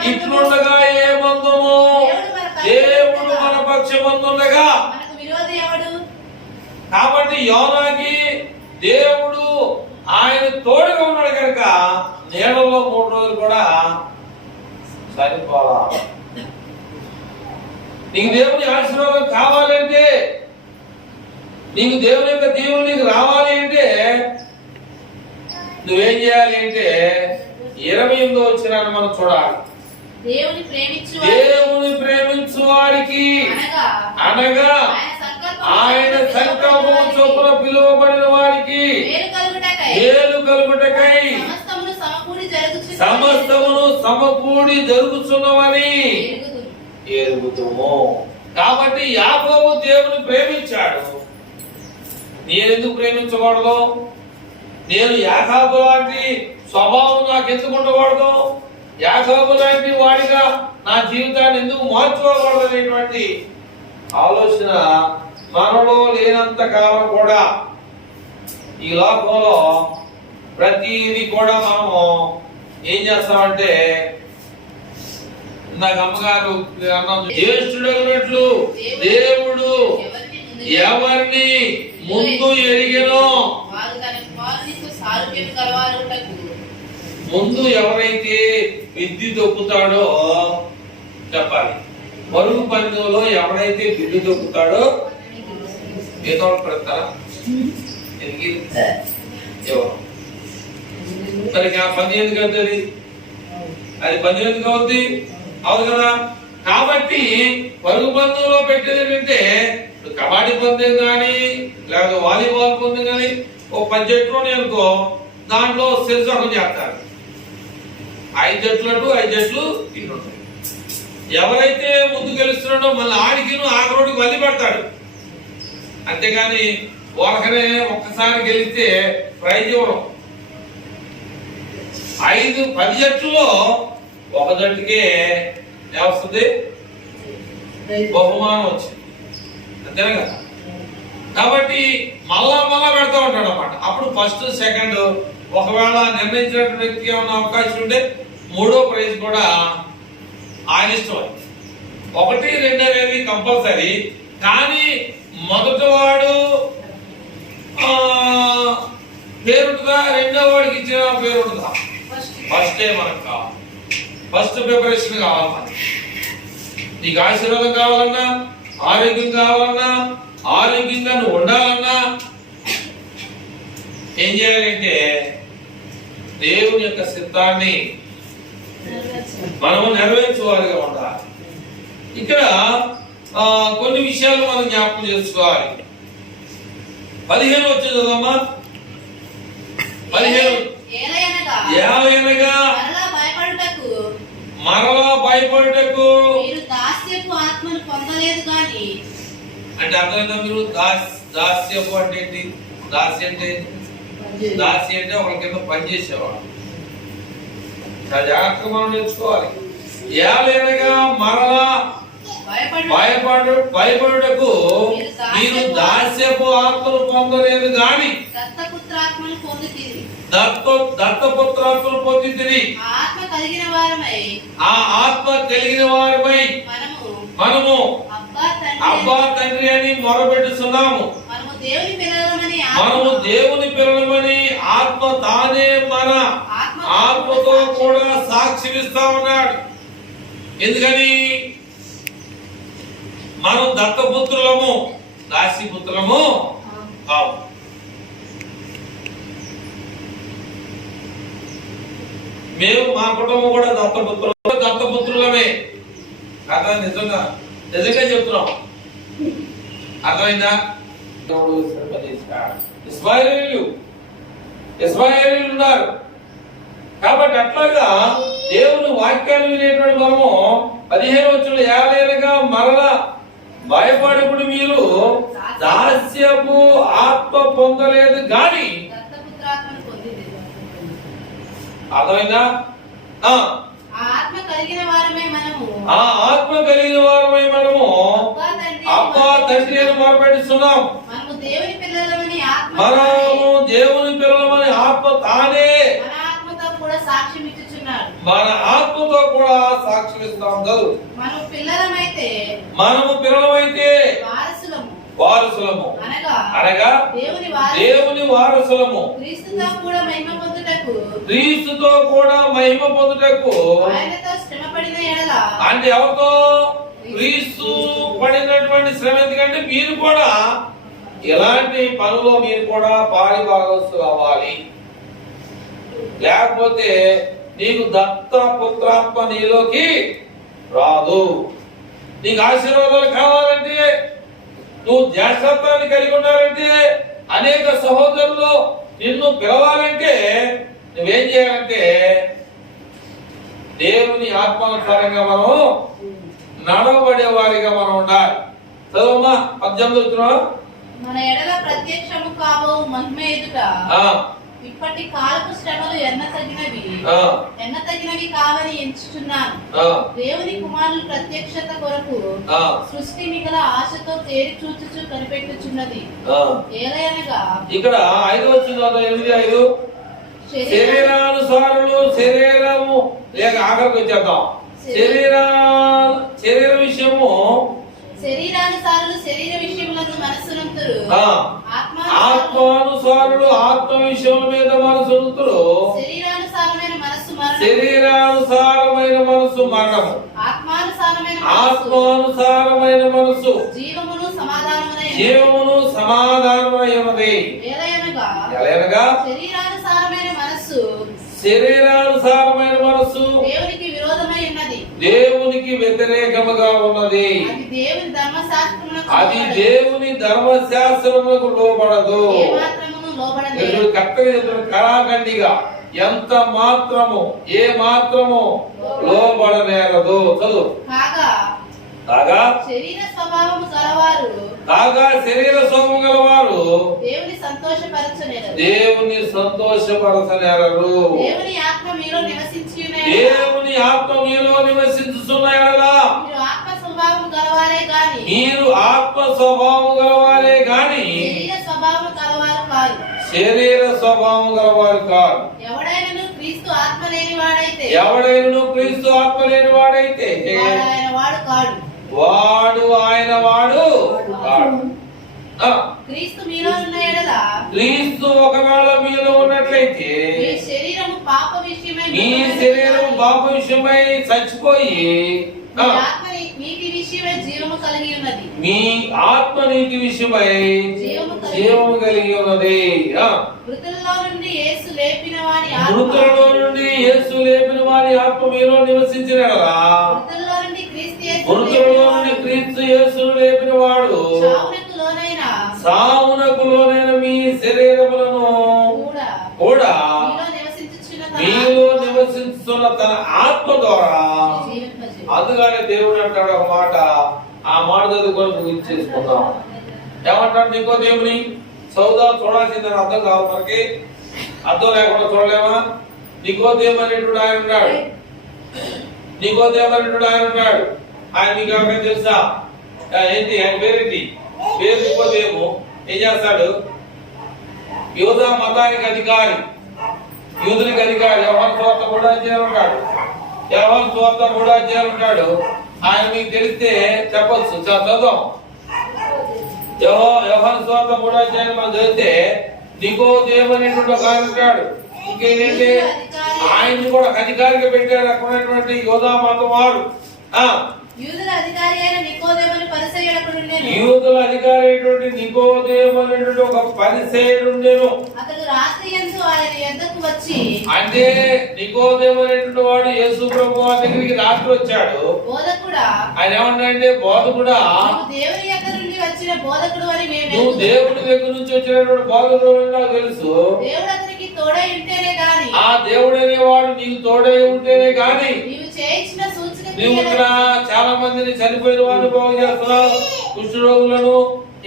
ఇట్లుండగా ఏ మందము దేవుడు మన పక్షమందుండగా. కాబట్టి యోనాకి దేవుడు ఆయన తోడుగా ఉన్నాడు కనుక నీళ్ళలో 3 రోజులు కూడా సరిపోలా. నీకు దేవుని ఆశీర్వాదం కావాలంటే, నీకు దేవుని యొక్క దీవులు నీకు రావాలి అంటే నువ్వేం చేయాలి అంటే 28వ వచనాన్ని మనం చూడాలి. దేవుని ప్రేమించు వారికి అనగా ఆయన సంకల్పము చొప్పున పిలువబడిన వారికి మేలు కలుగుటకై సమస్తమును సమకూడి జరుగుతున్నవని ఎరుగుతుము. కాబట్టి యాకోబు దేవుని ప్రేమించాడు. నేనెందుకు ప్రేమించకూడదు? నేను యాకోబు లాంటి స్వభావం నాకు ఎందుకు ఉండకూడదు? యాకోబు లాంటి వాడిగా నా జీవితాన్ని ఎందుకు మార్చుకోకూడదు అనేటువంటి ఆలోచన మనలో లేనంత కాలం కూడా ఈ లోకంలో ప్రతిదీ కూడా మనము ఏం చేస్తామంటే, ఇందాక అమ్మగారు అన్నం, జ్యేష్ఠుడగినట్లు దేవుడు ఎవరిని ముందు ఎరిగెనో, ముందు ఎవరైతే విద్య దొక్కుతాడో చెప్పాలి, పరుగు పందెంలో ఎవరైతే విద్య దొక్కుతాడో ఏదో పెడతారా ఎవరు మరి ఆ పని ఎందుకు అవుతుంది? అది పని ఎందుకు అవుతుంది? అవును కదా. కాబట్టి పరుగు పందెంలో పెట్టేది ఏంటంటే కబడ్డీ పందెం కానీ లేకపోతే వాలీబాల్ పందెం కానీ ఒక 10 జట్లు అనుకో, దాంట్లో సెల్సకం చేస్తారు. 5 జట్లు అటు 5 జట్లు ఇటు ఉంటాయి. ఎవరైతే ముందు గెలుస్తున్నాడో మళ్ళీ ఆడికి ఆఖరోడికి మళ్ళీ పెడతాడు. అంతేగాని వాళ్ళకనే ఒక్కసారి గెలిస్తే ప్రైజ్ ఇవ్వడం. 10 జట్లలో ఒక జట్టుకే వస్తుంది బహుమానం వచ్చింది, అంతేనా కదా. కాబట్టి మళ్ళా పెడతా ఉంటాడు అన్నమాట. అప్పుడు ఫస్ట్ సెకండ్ ఒకవేళ నిర్ణయించినటువంటి వ్యక్తి ఏమన్నా అవకాశం ఉంటే 3వ ప్రైజ్ కూడా ఆయన ఇష్టం. 1, 2 అనేది కంపల్సరీ. కానీ మొదటి వాడు పేరుంటుందా, 2వ వాడికి ఇచ్చిన పేరుంటుందా? ఫస్టే మనకు కావాలి. ఫస్ట్ ప్రిపరేషన్ కావాలి మనకి. నీకు ఆశీర్వాదం కావాలన్నా, ఆరోగ్యం కావాలన్నా, ఆరోగ్యంగా నువ్వు ఉండాలన్నా ఏం చేయాలంటే దేవుని యొక్క సిద్ధాన్ని మనము నెరవేర్చువారిగా ఉండాలి. ఇక్కడ కొన్ని విషయాలు మనం జ్ఞాపకం చేసుకోవాలి. 15 వచ్చింది కదమ్మా. 15 ఏలయనగా మరలా భయపడుటకు ఆత్మను పొందలేదు కానీ అంటే అర్థమైందా? మీరు దాస్యపు అంటే ఏంటి? దాసి అంటే ఒకరి కింద పనిచేసేవాడు. చాలా జాగ్రత్తగా మనం నేర్చుకోవాలి. ఏలయనగా మరలా భయపడుటకు మీరు దాస్యపు ఆత్మను పొందలేదు గాని దత్తపుత్రాత్మను పొందితిరి. ఆ ఆత్మ కలిగిన వారమై మనము అబ్బా తండ్రి అని మొరపెట్టుచున్నాము. మనము దేవుని పిల్లలమని ఆత్మ తానే మన ఆత్మతో కూడా సాక్ష్యమిస్తా ఉన్నాడు. ఎందుకని? మనం దత్తపుత్రులము, దాసీపుత్రులము కావు. మేము మా కుటుంబం కూడా దత్తపుత్రులమే. అర్థం నిజంగా చెప్తున్నాం. అర్థమైందా? దేవుడు శ్రమదేశాడు. ఇస్మాయిలీలు ఉన్నారు. కాబట్టి అట్లాగా దేవుని వాక్యాలు వినేటువంటి మనము 15 వచనంలో ఏలైనగా మరలా భయపడకుడు మీరు దాస్యపు ఆత్మ పొందలేదు గాని దత్తపుత్రాత్మను పొందితిరి. అర్థమైందా? ఆ ఆత్మ కలిగిన వారమే మనము అబ్బా తండ్రి అని మొరపెడుతున్నాం. మనము దేవుని పిల్లలమని ఆత్మ తానే మన ఆత్మతో కూడా సాక్ష్యం ఇచ్చుచున్నాడు. మన ఆత్మతో కూడా సాక్ష్యం ఇస్తాం. చదువు. మనము పిల్లలమైతే వారసులము అనగా దేవుని వారసులము, క్రీస్తుతో కూడా మహిమ పొందుటకు ఆయనతో శ్రమ పడిన ఎడల. అంటే ఎవరితో? క్రీస్తు పడినటువంటి శ్రమ. ఎందుకంటే మీరు కూడా ఇలాంటి పనులో మీరు కూడా పారిభాగస్తులు అవ్వాలి. లేకపోతే నీకు దత్త పుత్రాత్మ నీలోకి రాదు. నీకు ఆశీర్వాదాలు కావాలంటే, నువ్వు జ్యేష్ఠత్వాన్ని కలిగి ఉండాలంటే, అనేక సహోదరులు నిన్ను పిలవాలంటే నువ్వేం చేయాలంటే దేవుని ఆత్మానుసారంగా మనం నడవబడే వారిగా మనం ఉండాలి. చదవమ్మా 18 మన ఎడల ప్రత్యక్షము కావు మహిమ ఎదుట ఇప్పటి కాలపు శ్రమలు ఎన్న తగినవి కావని ఎంచుచున్నాను. దేవుని కుమారుల ప్రత్యక్షత కొరకు సృష్టి మిగల ఆశతో తేరి చూచుచు కనిపెట్టుచున్నది. ఏలయనగా ఇక్కడ 5వ వచనం 8:5 శరీరానుసారులు శరీరము లేక ఆఖరికి వచ్చేద్దాం. శరీర విషయము శరీరానుసారులు శరీర విషయములను మనస్సునంతురు, ఆత్మానుసారులు ఆత్మ విషయముల మీద మనసుంతురు. శరీరానుసారమైన మనస్సు మరణము, ఆత్మానుసారమైన మనస్సు జీవమును సమాధానమై ఉన్నది. ఎలయనగా శరీరానుసారమైన మనస్సు దేవునికి వ్యతిరేకముగా ఉన్నది. అది దేవుని ధర్మశాస్త్రములకు లోబడదు. కరాఖండిగా ఎంత మాత్రము ఏ మాత్రము లోబడనేరదు. చదువు. కాగా శరీర స్వభావము గలవారు దేవుని సంతోషపరచనేరరు. దేవుని ఆత్మ మీలో నివసించుచున్న యెడల మీరు ఆత్మ స్వభావము గలవారే గాని శరీర స్వభావము గలవారు కాదు. ఎవడైనను క్రీస్తు ఆత్మ లేని వాడైతే వాడు ఆయన వాడు కాడు. క్రీస్తు మీలో ఉన్న యెడల క్రీస్తు ఒకవేళ మీలో ఉన్నట్లయితే మీ శరీరము పాప విషయమై చచ్చిపోయి మీ ఆత్మ నీతి విషయమై జీవము కలిగి ఉన్నది. మృతులలో నుండి యేసు లేపిన వారి ఆత్మ మీలో నివసించిన మృతులలో నుండి క్రీస్తు యేసు లేపిన వాడు సావునకు లోనైన మీ శరీరములను కూడా మీలో నివసించుతున్న తన ఆత్మ ద్వారా. అందుకనే దేవుడు అంటాడు ఒక మాట, ఆ మాట చదువుకొని ముగించేసుకుందాం. ఏమంటాడు? నికోదేముని సౌదా చూడాల్సిందని అర్థం కాదు మనకి, అర్థం లేకుండా చూడలేమా? నికోదేము అనేటువంటి ఆయన ఉన్నాడు. ఆయన మీకు ఎవరికైనా తెలుసా? ఏంటి ఆయన పేరేంటి? పేరు నికోదేము. ఏం చేస్తాడు? యూదా మతానికి అధికారి, యూదునికి అధికారి. యోహాను సువార్త 3వ అధ్యాయం ఉంటాడు. ఆయన మీకు తెలిస్తే చెప్పొచ్చు, చదువుదాం. యోహాను సువార్త 3వ అధ్యాయం మనం చదివితే నికోదేము అనేటువంటి ఒక ఆయన ఉంటాడు. ఇంకేంటంటే ఆయన కూడా అధికారిగా పెట్టారు అక్కడటువంటి యూదా మతం వాడు. యూదుల అధికారి అయిన నికోదేముని ఒక పరిసయ్యుడుండెను. అతడు రాత్రియందు ఆయన యొద్దకు వచ్చి, అంటే నికోదేము అనేటువంటి వాడు యేసు ప్రభువు దగ్గరికి రాత్రి వచ్చాడు. బోధకుడా, ఆయన ఏమన్నాడంటే, బోధకుడా, దేవుని యొద్ద నుండి వచ్చిన బోధకుడు అని మేము నువ్వు ఎరుగుదుము. దేవుడి దగ్గర నుంచి వచ్చినటువంటి బోధకుడు అని నాకు తెలుసు. దేవుడు అతనికి తోడై ఉంటేనే గాని ఆ దేవుడు అనేవాడు నీకు తోడై ఉంటేనే గాని నీవు చేయించిన సూచన నువ్వు ఇక్కడ చాలా మందిని చనిపోయిన వారిని బాగు చేస్తున్నావు, కుష్ఠరోగులను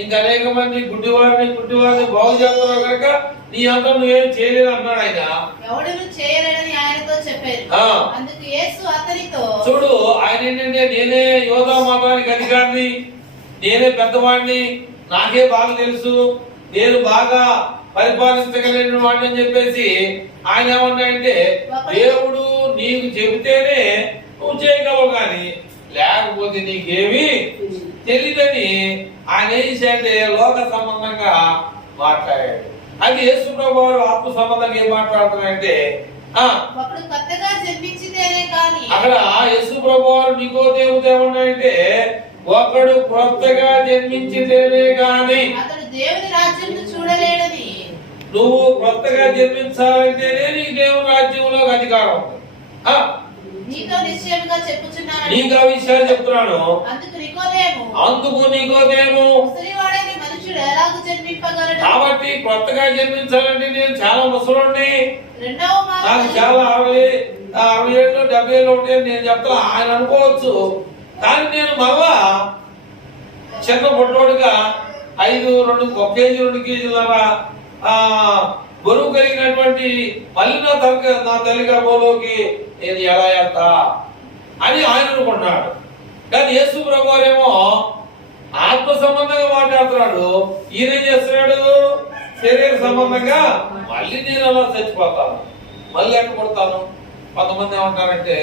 ఇంకా అనేక మంది గుడ్డివారిని బాగు చేస్తున్నావు కనుక నీ అంతా నువ్వేం చేయలేదు అన్నాడు ఆయన. ఎవడును చేయలేడని ఆయనతో చెప్పారు. ఆ. అందుకు యేసు అతనితో చూడు, ఆయన ఏంటంటే నేనే యోధా మతానికి అధికారిని, నేనే పెద్దవాడిని, నాకే బాగా తెలుసు, నేను బాగా పరిపాలించగలిగిన వాడిని అని చెప్పేసి ఆయన ఏమన్నాడంటే దేవుడు నీకు చెబితేనే నువ్వు చేయగలవు కానీ లేకపోతే నీకేమి తెలియదని ఆయన ఏం చేయాలంటే లోక సంబంధంగా మాట్లాడాడు. అది యేసు ప్రభువు ఆత్మ సంబంధంగా ఏం మాట్లాడుతున్నాడంటే ఒకడు కొత్తగా జన్మించితేనే కానీ అక్కడ యేసు ప్రభువు నికోదేముతో ఏమన్నాడంటే ఒకడు కొత్తగా జన్మించితేనే గాని అతడు దేవుని రాజ్యం చూడలేడని. నువ్వు కొత్తగా జన్మించాలంటేనే నీ దేవుని రాజ్యంలో అధికారం ఉంది. నీతో నిశ్చయముగా చెప్పుచున్నాను. నీకు ఆ విషయాలు చెప్తున్నాను. అందుకు నీకోదేమో ముసలివాడని మనుషుడు ఎలాగూ జన్మింపగలడు? కాబట్టి కొత్తగా జన్మించాలంటే నేను చాలా ముసలోడిని, రెండవ నాకు చాలా 60 ఏళ్ళు 70 ఏళ్ళు ఉంటే నేను చెప్తా ఆయన అనుకోవచ్చు. కానీ నేను మళ్ళా చిన్న పొట్టోడుగా 1 కేజీ 2 కేజీల బరువు కలిగినటువంటి మళ్ళీ నా తల్లి గర్భంలోకి నేను ఎలా వెళ్తా అని ఆయన అనుకున్నాడు. కానీ యేసు ప్రభువారేమో ఆత్మ సంబంధంగా మాట్లాడుతున్నాడు, ఈయన ఏం చేస్తున్నాడు శరీర సంబంధంగా మళ్ళీ నేను అలా చచ్చిపోతాను, మళ్ళీ ఎక్కడ కొడతాను. కొంతమంది ఏమంటారంటే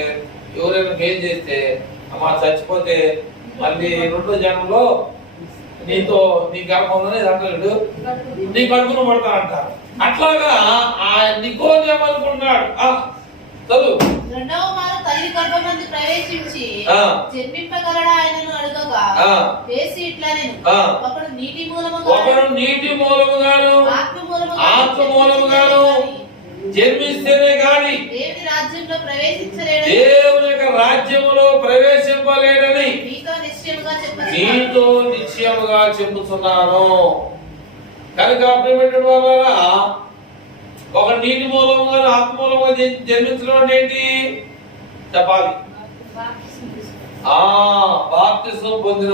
ఎవరైనా మేలు చేస్తే అమ్మా చచ్చిపోతే మళ్ళీ 2వ జన్మలో నీతో నీ గర్భంలోనే అంటాడు నీ కడుపును పడతా అంటారు. అట్లాగా ఆ నికోదేము అనుకున్నాడు. చదువు. రెండవ మారు తల్లి గర్భమందు ప్రవేశించి జన్మింపగలడా ఆయనను అడగగా యేసు ఇట్లా నేను ఒకడు నీటి మూలముగాను ఆత్మ మూలముగాను జన్మిస్తేనే గాని దేవుని రాజ్యంలో ప్రవేశించలేడు, దేవుని యొక్క రాజ్యములో ప్రవేశింపలేడని నీతో నిశ్చయముగా చెబుతున్నాను. కనుక ప్రియమైన వాళ్ళారా, ఒక నీటి మూలముగా ఆత్మ మూలముగా జన్మించడం అంటే ఏంటి చెప్పాలి. బాప్తిసం పొందిన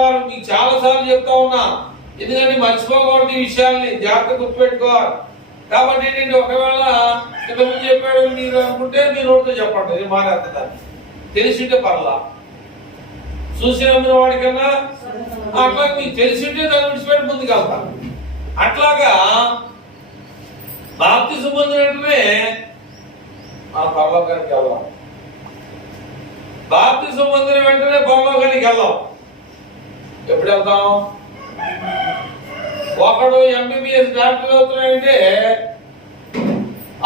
వారు మీకు చాలా సార్లు చెప్తా ఉన్నా, ఎందుకంటే మర్చిపోకూడదు ఈ విషయాల్ని, జాగ్రత్త గుర్తుపెట్టుకోవాలి. కాబట్టి ఏంటంటే ఒకవేళ ఇంతకుముందు చెప్పాడు మీరు అనుకుంటే మీ నోటితో చెప్పండి, ఇది మానేస్తాను. తెలిసింటే పర్లా, చూసి నమ్మిన వాడికన్నా అట్లా మీకు తెలిసింటే దాన్ని విడిచిపెట్టి ముందుకు వెళ్తాను. అట్లాగా బాప్తిసం పొందిన వెంటనే మనం పరలోకానికి వెళ్దాం. బాప్తిసం పొందిన వెంటనే పరలోకానికి వెళ్దాం. ఎప్పుడు వెళ్తాం? ఒకడు ఎంబీబీఎస్ డాక్టర్ అవుతున్నాడంటే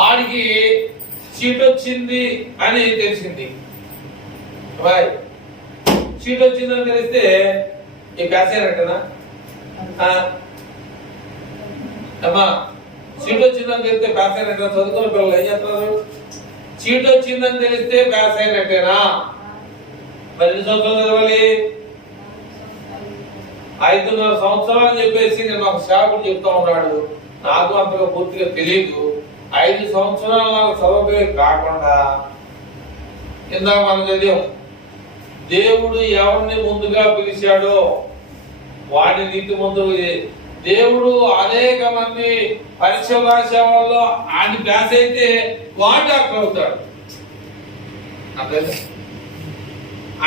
ఆడికి సీట్ వచ్చింది అని తెలిసింది, సీట్ వచ్చిందని తెలిస్తే ఈ ప్యాస్ అయినట్టేనా? అమ్మా సీట్ వచ్చిందని తెలిస్తే ప్యాస్ అయినట్టేనా? చదువుకున్న పిల్లలు ఏం చేస్తున్నారు? సీట్ వచ్చిందని తెలిస్తే ప్యాస్ అయినట్టేనా? మరి ఎన్ని సంవత్సరాలు చదవాలి? 5.5 సంవత్సరాలు అని చెప్పేసి నేను ఒక సేవకుడు చెప్తా ఉన్నాడు, నాకు అంతగా పూర్తిగా తెలియదు. 5 సంవత్సరాలు నాకు చదవే కాకుండా ఇందాక మనం చదివాం, దేవుడు ఎవరిని ముందుగా పిలిచాడో వాడిని నీతి ముందు. దేవుడు అనేక మంది పరీక్షలు రాసే వాళ్ళు ఆయన ప్యాస్ అయితే వాడు డాక్టర్ అవుతాడు.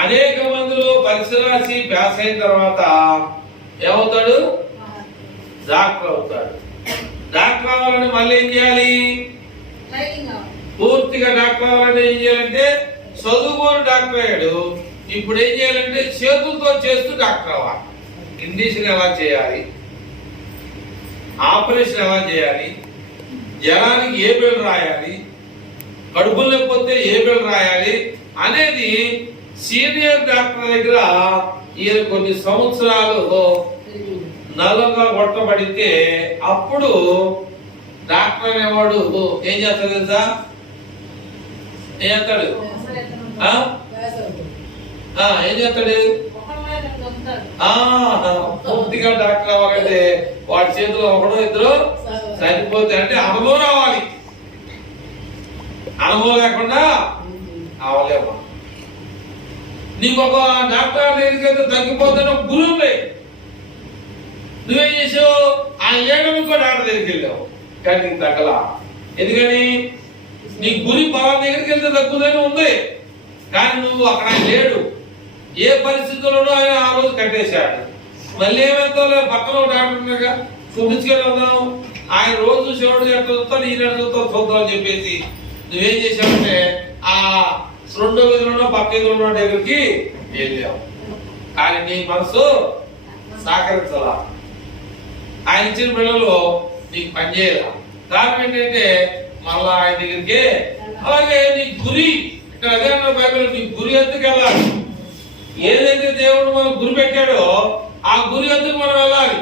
అనేక మందిలో పరీక్ష రాసి ప్యాస్ అయిన తర్వాత ఏమవుతాడు? డాక్టర్ అవుతాడు. డాక్టర్ అవ్వాలని మళ్ళీ ఏం చేయాలి? పూర్తిగా డాక్టర్ అవ్వాలని ఏం చేయాలంటే చదువుకొని డాక్టర్ అయ్యాడు, ఇప్పుడు ఏం చేయాలంటే చేతులతో చేస్తూ డాక్టర్ అవ్వాలి. ఇంజెక్షన్ ఎలా చేయాలి, ఆపరేషన్ ఎలా చేయాలి, జనానికి ఏ బిల్ రాయాలి, కడుపు లేకపోతే ఏ బిల్ రాయాలి అనేది సీనియర్ డాక్టర్ దగ్గర ఈయన కొన్ని సంవత్సరాలు నలంగా కొట్టబడితే అప్పుడు డాక్టర్ అనేవాడు ఏం చేస్తాడు తెలుసా? ఏం చేస్తాడు? ఏం చేస్తాడు? పూర్తిగా డాక్టర్ అవ్వాలంటే వాడి చేతిలో ఒకడో ఇద్దరు చనిపోతే అంటే అనుభవం రావాలి. అనుభవం లేకుండా అవలేము. నీకు ఒక డాక్టర్ దగ్గరికి తగ్గిపోతే గురువులే, నువ్వేం చేసావు? ఆ ఏడు ఇంకో డాక్టర్ దగ్గరికి వెళ్ళావు కానీ నీకు తగ్గల. ఎందుకని? నీ గురి బలం దగ్గరికి వెళ్తే తగ్గుదని ఉంది కానీ నువ్వు అక్కడ ఆయన లేడు. ఏ పరిస్థితుల్లోనూ ఆయన ఆ రోజు కట్టేశాడు. మళ్ళీ ఏమైతే పక్కన డాక్టర్గా చూపించుకెళ్దాం, ఆయన రోజు శివుడు ఎట్లా చూస్తాడు, ఈయన చూస్తాడు చూద్దాం అని చెప్పేసి నువ్వేం చేసావంటే ఆ రెండో గదిలోనో పక్క గదిలోనో దగ్గరికి వెళ్ళావు. కానీ నీ మనసు సహకరించాల, ఆయన ఇచ్చిన పిల్లలు నీకు పనిచేయాల. కారణం ఏంటంటే మళ్ళా ఆయన దగ్గరికి. అలాగే నీ గురి ఇక్కడ అదే బైబిల్, నీ గురి ఎందుకు వెళ్ళాలి? ఏదైతే దేవుడు మనం గురి పెట్టాడో ఆ గురి ఎందుకు మనం వెళ్ళాలి.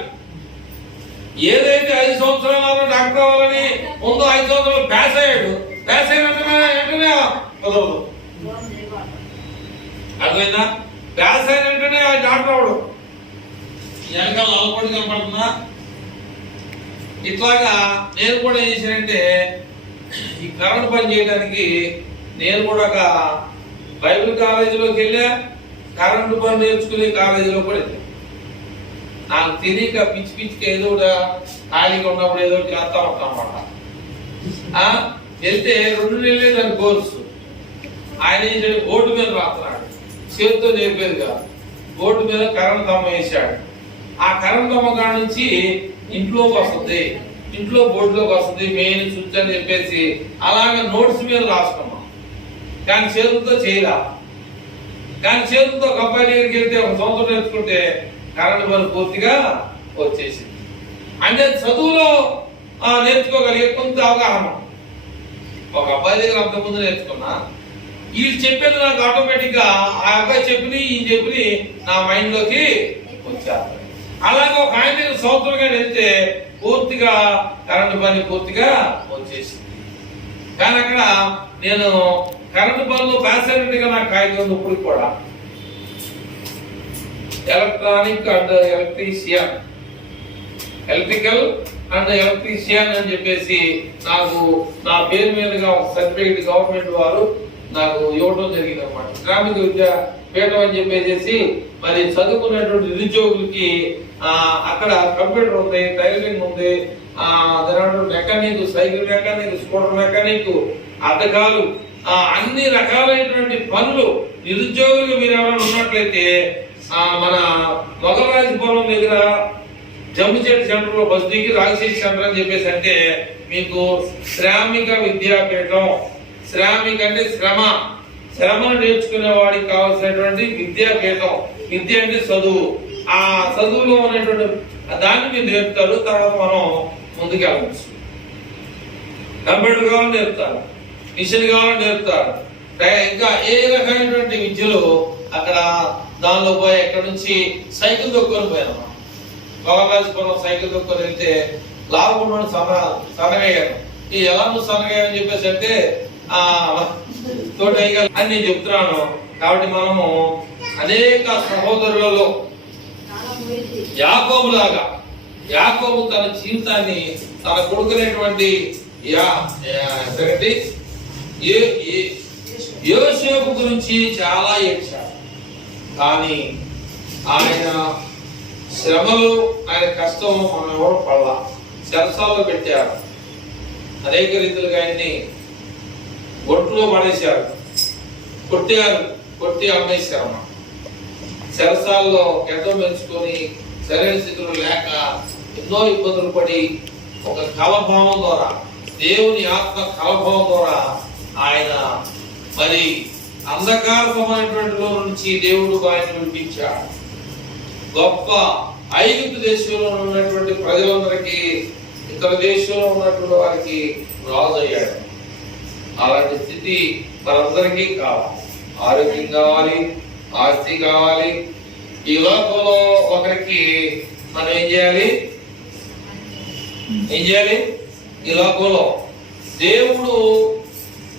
ఏదైతే 5 సంవత్సరాలు డాక్టర్ అవ్వాలని ముందు 5 సంవత్సరాలు పాస్ అయ్యాడు, పాస్ అయిన వెంటనే కుదరదు. అర్థమైందా? పాస్ అయిన వెంటనే ఆ డాక్టర్ అవడు. వెనకాల అలపడి కనపడుతున్నా. ఇట్లాగా నేను కూడా ఏం చేశానంటే ఈ కరెంట్ పని చేయడానికి నేను కూడా ఒక బైబిల్ కాలేజీలోకి వెళ్ళా, కరెంటు పని నేర్చుకునే కాలేజీలో కూడా వెళ్ళా. నాకు తెలియక పిచ్చి పిచ్చికి ఏదో ఖాళీగా ఉన్నప్పుడు ఏదో చేస్తా ఉంటాం అన్నమాట. వెళ్తే 2 నెలలే దాని కోర్సు. ఆయన ఏం చేయాలి? బోర్డు మీద రాస్తున్నాడు, చేతితో నేర్పేది కాదు. బోర్డు మీద కరెంట్ దమ్మ వేసాడు. ఆ కరెంట్ దమ్మ కాడ నుంచి ఇంట్లోకి వస్తుంది, ఇంట్లో బోర్డులోకి వస్తుంది, మెయిన్ స్విచ్ అని చెప్పేసి అలాగే నోట్స్ మీద రాసుకున్నాం. కానీ చేతులతో చేయలా. కానీ చేతులతో ఒక అబ్బాయి దగ్గరికి వెళ్తే 1 సంవత్సరం నేర్చుకుంటే కరెంట్ పని పూర్తిగా వచ్చేసింది. అంటే చదువులో నేర్చుకోగలిగే కొంత అవగాహన. ఒక అబ్బాయి దగ్గర అంతకుముందు నేర్చుకున్నా, వీళ్ళు చెప్పేది నాకు ఆటోమేటిక్ గా ఆ అబ్బాయి చెప్పిన ఈయన చెప్పి నా మైండ్ లోకి వచ్చారు. అలాగే ఒక ఆయన దగ్గర సంవత్సరంగా వెళ్తే పూర్తిగా కరెంటు పని పూర్తిగా వచ్చేసింది. కానీ అక్కడ నేను కరెంటు పనులు పాస్ అయినట్టుగా నాకు కాగితం ఇప్పుడు కూడా electronic and electrician, electrical and electrician అని చెప్పేసి నాకు నా పేరు మీదుగా ఒక సర్టిఫికేట్ గవర్నమెంట్ వారు నాకు ఇవ్వడం జరిగింది అనమాట. శ్రామిక విద్య పీఠం అని చెప్పేసి మరి చదువుకునేటువంటి నిరుద్యోగులకి అక్కడ కంప్యూటర్ ఉంది, టైలరింగ్ ఉంది, mechanic, cycle mechanic, scooter mechanic, అద్దకాలు, అన్ని రకాలైనటువంటి పనులు నిరుద్యోగులు మీరు ఎవరైనా ఉన్నట్లయితే మన మొగరాజపురం దగ్గర జమ్మిచెట్టు సెంటర్ లో బస్ దిగి రాజశేఖర్ సెంటర్ అని చెప్పేసి అంటే మీకు శ్రామిక విద్యాపీఠం, శ్రామిక అంటే శ్రమను నేర్చుకునే వాడికి కావాల్సినటువంటి విద్యాపీఠం. విద్య అంటే చదువు. ఆ చదువులో ఉన్నటువంటి దాన్ని మీరు నేర్పుతారు. తర్వాత మనం ముందుకు వెళ్ళవచ్చు. కంప్యూటర్ కావాలని నేర్పుతారు, మిషన్ కావాలని నేర్పుతారు, ఇంకా ఏ రకమైనటువంటి విద్యలు అక్కడ దానిలో పోయి ఎక్కడి నుంచి సైకిల్ తొక్కుని పోయాను. గోవాపురం సైకిల్ తొక్కుని వెళ్తే లాభకుండా సనగయ్యాను. ఈ ఎలా నువ్వు సనగయ్యాని చెప్పేసి అంటే తోట అని నేను చెప్తున్నాను. కాబట్టి మనము అనేక సహోదరులలో యాకోబు తన జీవితాన్ని తన కొడుకునేటువంటి యోసేపు గురించి చాలా ఏడ్చాడు. కానీ ఆయన శ్రమలు, ఆయన కష్టం మనం ఎవరు పడలా. చెరసాల్లో పెట్టారు, అనేక రీతిలుగా ఆయన్ని ఒట్టులో పడేశారు, కొట్టి అమ్మేశారు. చెరసాల్లో గడ్డం పెంచుకొని సరైన స్థితులు లేక ఎన్నో ఇబ్బందులు పడి ఒక కలభావం ద్వారా, దేవుని ఆత్మ కలభావం ద్వారా ఆయన మరి అంధకారమైనటువంటి నుంచి దేవుడు ఆయన విడిపించాడు. గొప్ప ఐగుప్తు దేశంలో ఉన్నటువంటి ప్రజలందరికీ, ఇతర దేశంలో ఉన్నటువంటి వారికి రాజు అయ్యాడు. అలాంటి స్థితి మనందరికీ కావాలి. ఆరోగ్యం కావాలి, ఆస్తి కావాలి. ఈ లోకంలో ఒకరికి మనం ఏం చేయాలి? ఈ లోకంలో దేవుడు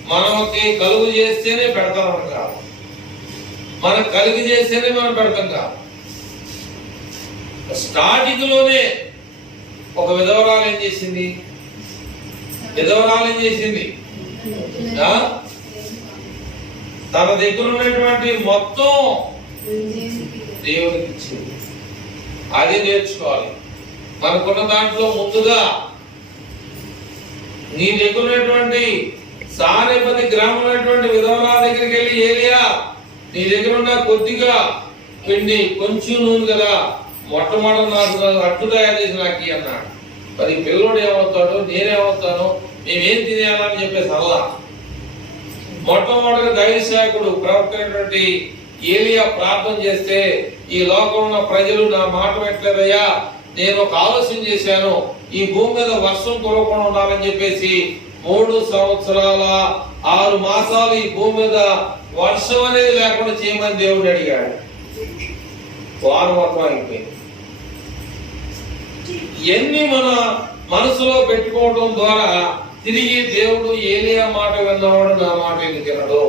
మనకి కలుగు చేస్తేనే పెడతామని కాదు. మనం కలిగి చేసేదే మనం పెడతాం కాదు. స్టార్టింగ్ లోనే ఒక విధవరాలు ఏం చేసింది? తన దగ్గర ఉన్నటువంటి మొత్తం దేవునికి ఇచ్చింది. అది నేర్చుకోవాలి. మనకున్న దాంట్లో ముందుగా నీ దగ్గర ఉన్నటువంటి సారేపతి గ్రామంలో విధవరాల దగ్గరికి వెళ్ళి, ఏలియా నీ దగ్గర ఉన్న కొద్దిగా పిండి కొంచెం నూనె కదా, మొట్టమొదటి నాకు అట్టు తయారు చేసి నాకు అన్నాడు. మరి పిల్లోడు ఏమవుతాడు, నేనేమవుతాను, మేమేం తినేయాలని చెప్పేసి అల్లా మొట్టమొదటి దైవసేవకుడు ప్రవక్త ఏలియా ప్రార్థన చేస్తే, ఈ లోకంలో ఉన్న ప్రజలు నా మాట పెట్టలేదయ్యా, నేను ఒక ఆలోచన చేశాను, ఈ భూమి మీద వర్షం కురవకుండా ఉండాలని చెప్పేసి 3 సంవత్సరాల 6 మాసాలు ఈ భూమి మీద వర్షం అనేది లేకుండా చేయమని దేవుడు అడిగాడు. వారు మొత్తం అయిపోయింది. ఎన్ని మన మనసులో పెట్టుకోవడం ద్వారా తిరిగి దేవుడు ఏలియా మాట విన్నవాడు నా మాట ఎందుకు వినడు?